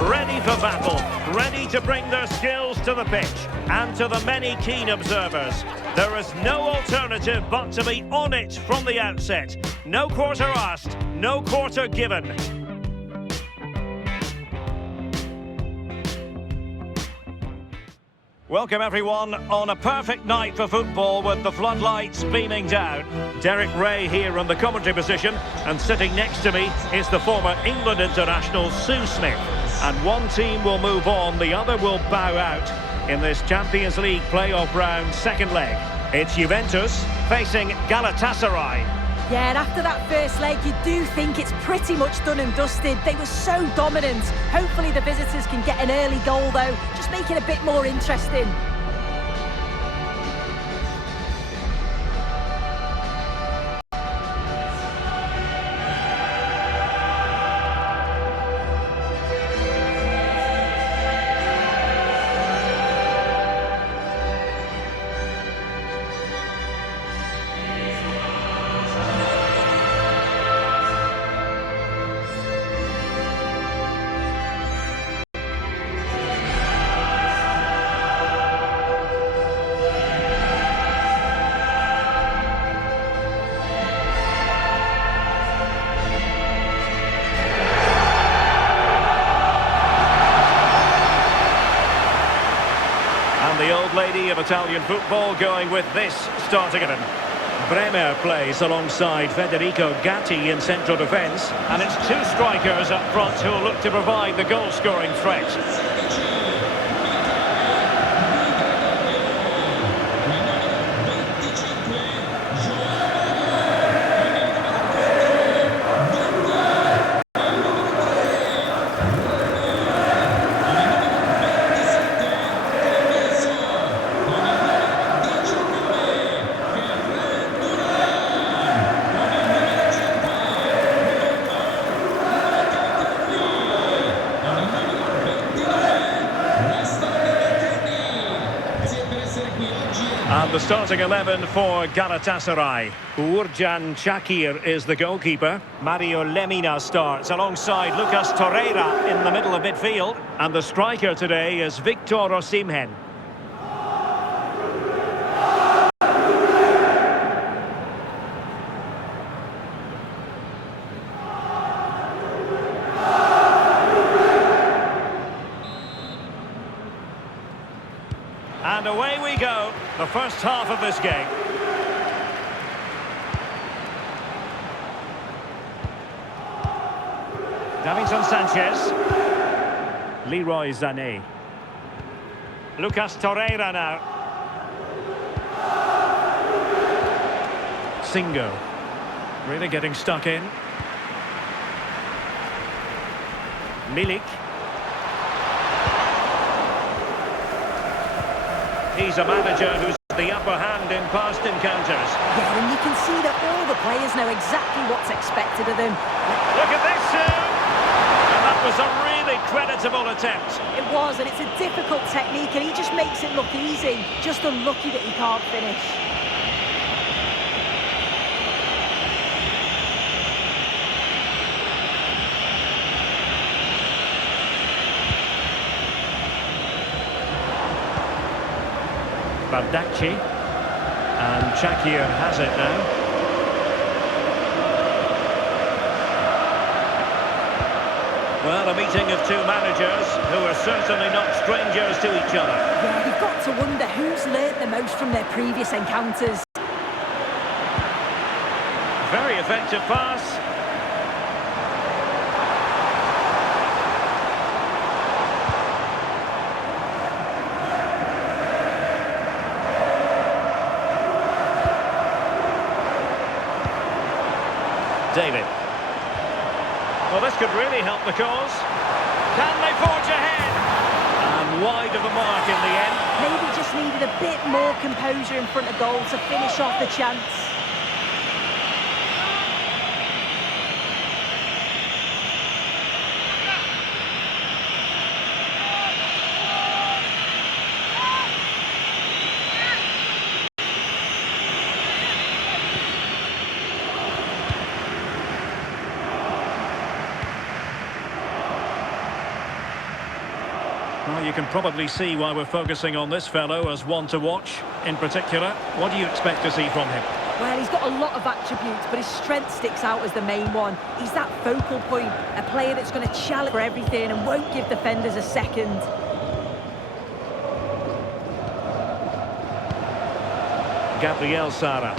ready for battle, ready to bring their skills to the pitch. And to the many keen observers, there is no alternative but to be on it from the outset. No quarter asked, no quarter given. Welcome everyone on a perfect night for football with the floodlights beaming down. Derek Ray here in the commentary position, and sitting next to me is the former England international Sue Smith. And one team will move on, the other will bow out in this Champions League playoff round second leg. It's Juventus facing Galatasaray. Yeah, and after that first leg, you do think it's pretty much done and dusted. They were so dominant. Hopefully the visitors can get an early goal, though, just make it a bit more interesting. The old lady of Italian football going with this starting 11. Bremer plays alongside Federico Gatti in central defence, and it's two strikers up front who will look to provide the goal-scoring threat. And the starting 11 for Galatasaray. Uğurcan Çakır is the goalkeeper. Mario Lemina starts alongside Lucas Torreira in the middle of midfield. And the striker today is Victor Osimhen. And away we go, the first half of this game. Davinson Sanchez. Leroy Sané. Lucas Torreira now. Singo. Really getting stuck in. Milik. He's a manager who's the upper hand in past encounters. Yeah, and you can see that all the players know exactly what's expected of them. Look at this, Sue! And that was a really creditable attempt. It was, and it's a difficult technique, and he just makes it look easy. Just unlucky that he can't finish. Bardacci, and Çakır has it now. Well, a meeting of two managers who are certainly not strangers to each other. Yeah, you've got to wonder who's learnt the most from their previous encounters. Very effective pass. David. Well, this could really help the cause. Can they forge ahead? And wide of the mark in the end. Maybe just needed a bit more composure in front of goal to finish off the chance. Well, you can probably see why we're focusing on this fellow as one to watch. In particular, what do you expect to see from him? Well, he's got a lot of attributes, but his strength sticks out as the main one. He's that focal point, a player that's going to challenge for everything and won't give defenders a second. Gabriel Sara.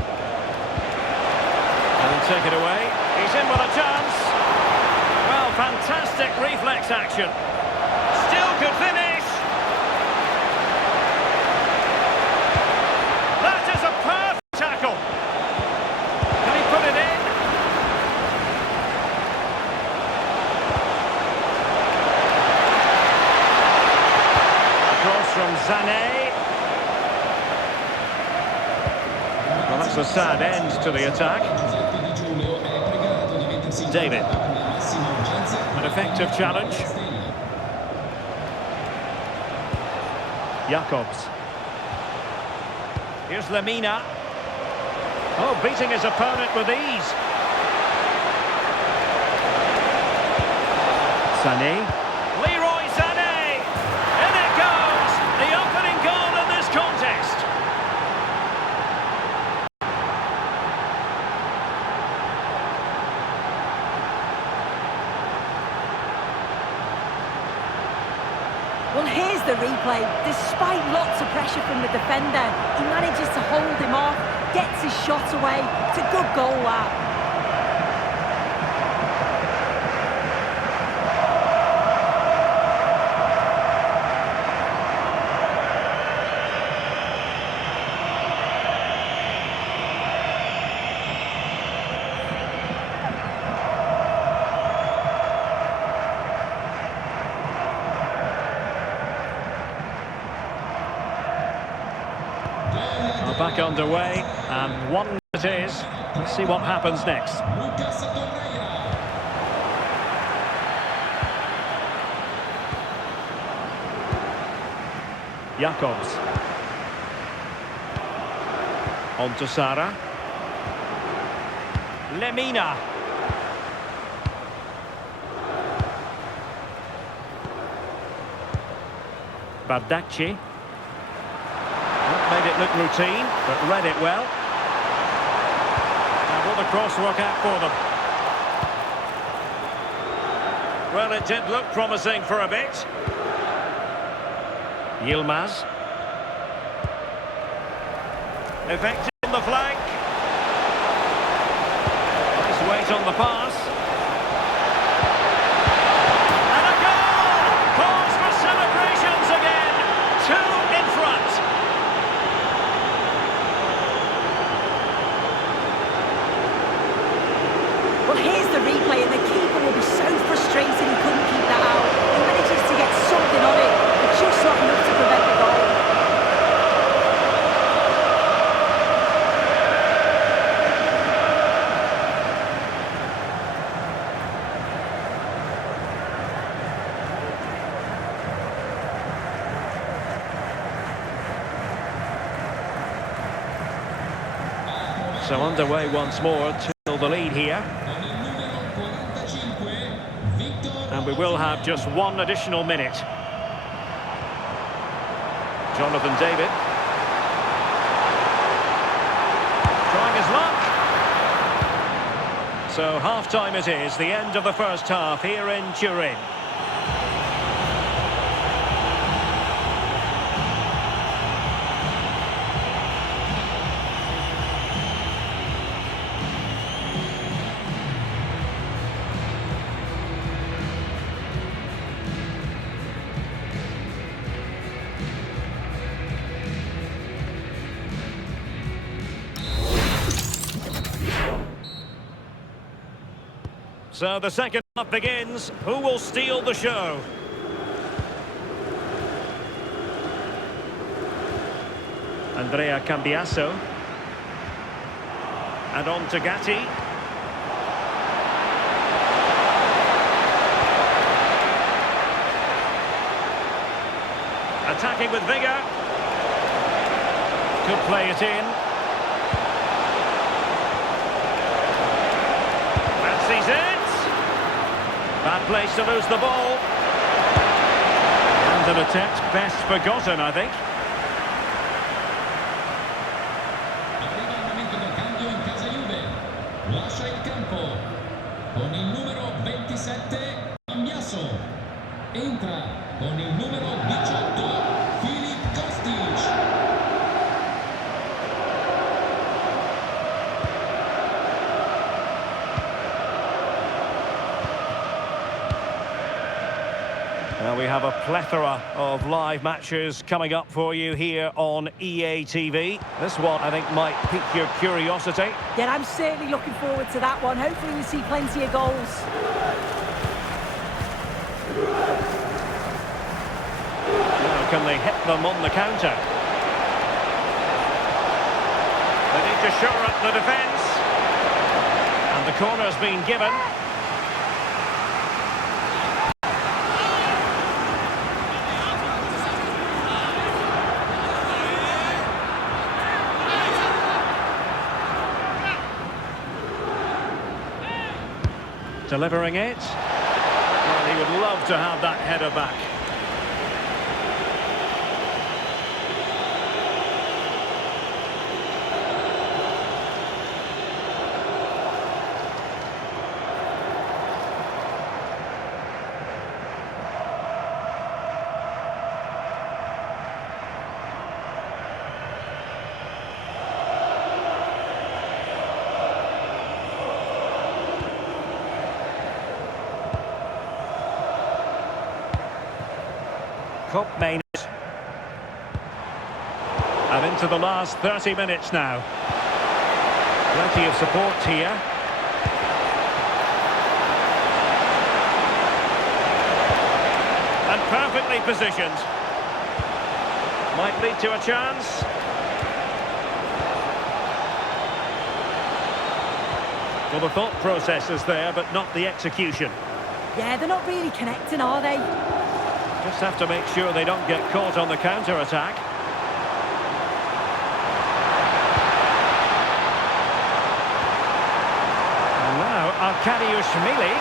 And he'll take it away. He's in with a chance. Well, fantastic reflex action. Still could finish. That is a perfect tackle. Can he put it in? Across from Sané. Well, that's a sad end to the attack. David. An effective challenge. Jacobs. Here's Lemina. Oh, beating his opponent with ease. Sané. Leroy Sané. In it goes. The opening goal in this contest. Well, here's the replay. Despite lots of pressure from the defender, he manages to hold him off, gets his shot away. It's a good goal, that. Back underway, and 1 it is. Let's see what happens next. Jacobs. On to Sara. Lemina. Bardacci. Made it look routine, but read it well. And will the cross work out for them? Well, it did look promising for a bit. Yilmaz. Effective on the flank. Nice weight on the pass. And a goal! Cause for celebrations again. 2 in front. Well, here's the replay, and the keeper will be so frustrated he couldn't keep that out. He manages to get something on it, but just not enough to prevent the goal. So underway once more till the lead here. And we will have just 1 additional minute. Jonathan David. Trying his luck. So half-time it is, the end of the first half here in Turin. So the second half begins. Who will steal the show? Andrea Cambiasso. And on to Gatti. Attacking with vigour. Could play it in. Fancies it. Bad place to lose the ball. And And an attempt best forgotten, I think. Arriva il momento del cambio in casa Juve. Lascia il campo con il numero 27 Cambiaso. Entra con il numero 18 Filip Kostic. Well, we have a plethora of live matches coming up for you here on EA TV. This one, I think, might pique your curiosity. Yeah, I'm certainly looking forward to that one. Hopefully we see plenty of goals. Now, can they hit them on the counter? They need to shore up the defence. And the corner's been given. Delivering it. Well, he would love to have that header back. Cup main. And into the last 30 minutes now. Plenty of support here. And perfectly positioned. Might lead to a chance. Well, the thought process is there, but not the execution. Yeah, they're not really connecting, are they? Just have to make sure they don't get caught on the counter-attack. And now, Arkadiusz Milik.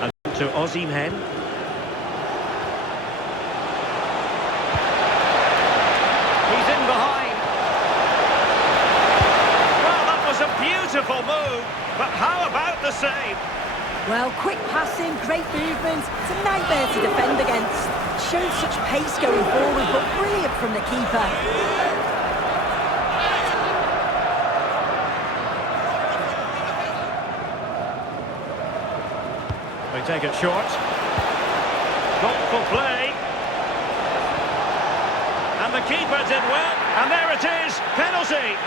And to Osimhen. He's in behind. Well, that was a beautiful move, but how about the save? Well, quick passing, great movement. It's a nightmare to defend against. Showed such pace going forward, but brilliant from the keeper. They take it short. Thoughtful play. And the keeper did well. And there it is, penalty.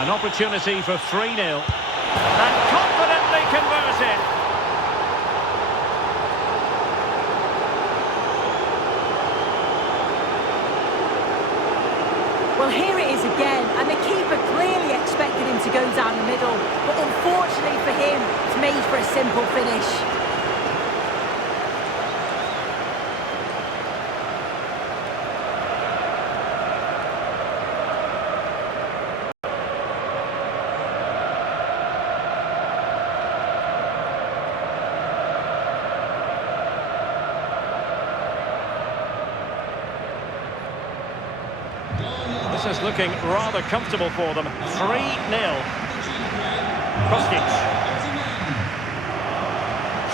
An opportunity for 3-0. And confidently converted. Well, here it is again, and the keeper clearly expected him to go down the middle. But unfortunately for him, it's made for a simple finish. This is looking rather comfortable for them. 3-0. Kostic.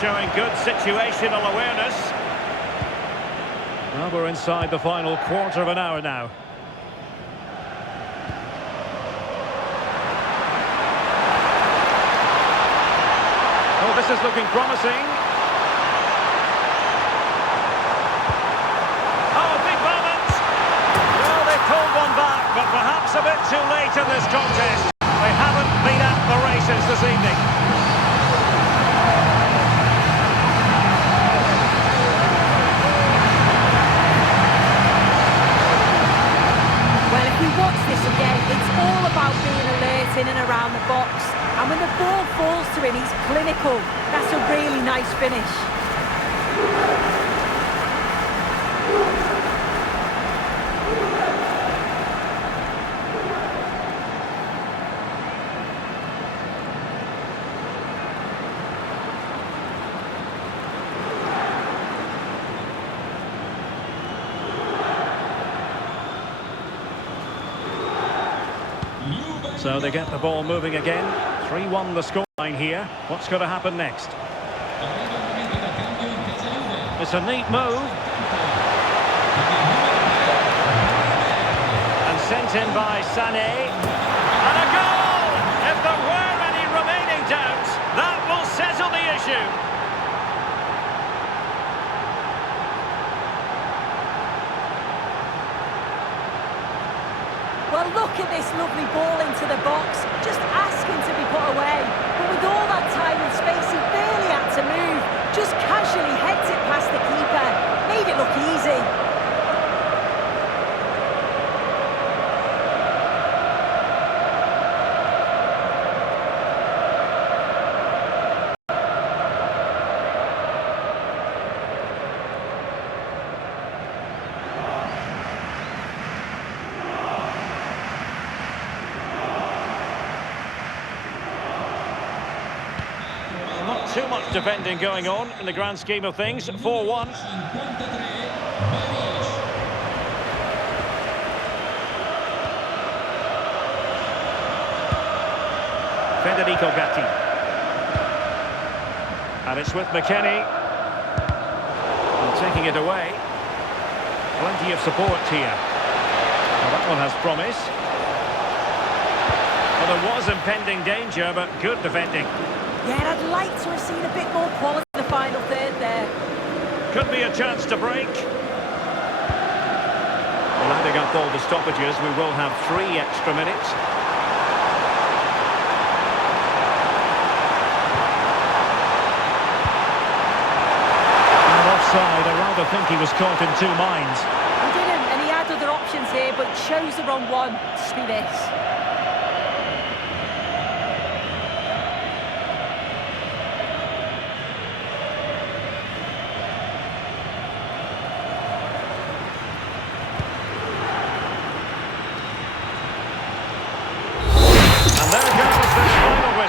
Showing good situational awareness. Well, we're inside the final quarter of an hour now. Oh, this is looking promising. But perhaps a bit too late in this contest. They haven't been at the races this evening. moving, he's clinical. That's a really nice finish. So they get the ball moving again. 3-1 the scoreline here. What's going to happen next? It's a neat move. And sent in by Sané. And a goal! If there were any remaining doubts, that will settle the issue. Well, look at this lovely ball into the box. Just asking to be put away. But with all that time and space, he barely had to move. Just casually heads it past the keeper. Made it look easy. Too much defending going on in the grand scheme of things. 4-1. Federico Gatti. And it's with McKennie. And taking it away. Plenty of support here. Well, that one has promise. Well, there was impending danger, but good defending. Yeah, I'd like to have seen a bit more quality in the final third there. Could be a chance to break. Well, adding up all the stoppages, we will have 3 extra minutes. And offside, I rather think he was caught in 2 minds. He didn't, and he had other options here, but chose the wrong one. See this.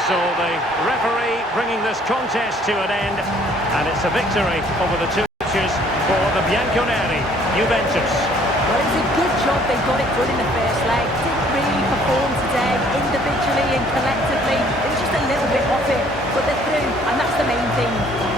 The referee bringing this contest to an end, and it's a victory over the 2 matches for the Bianconeri, Juventus. Well, it was a good job they got it done in the first leg. Didn't really perform today, individually and collectively. It was just a little bit off it, but they're through, and that's the main thing.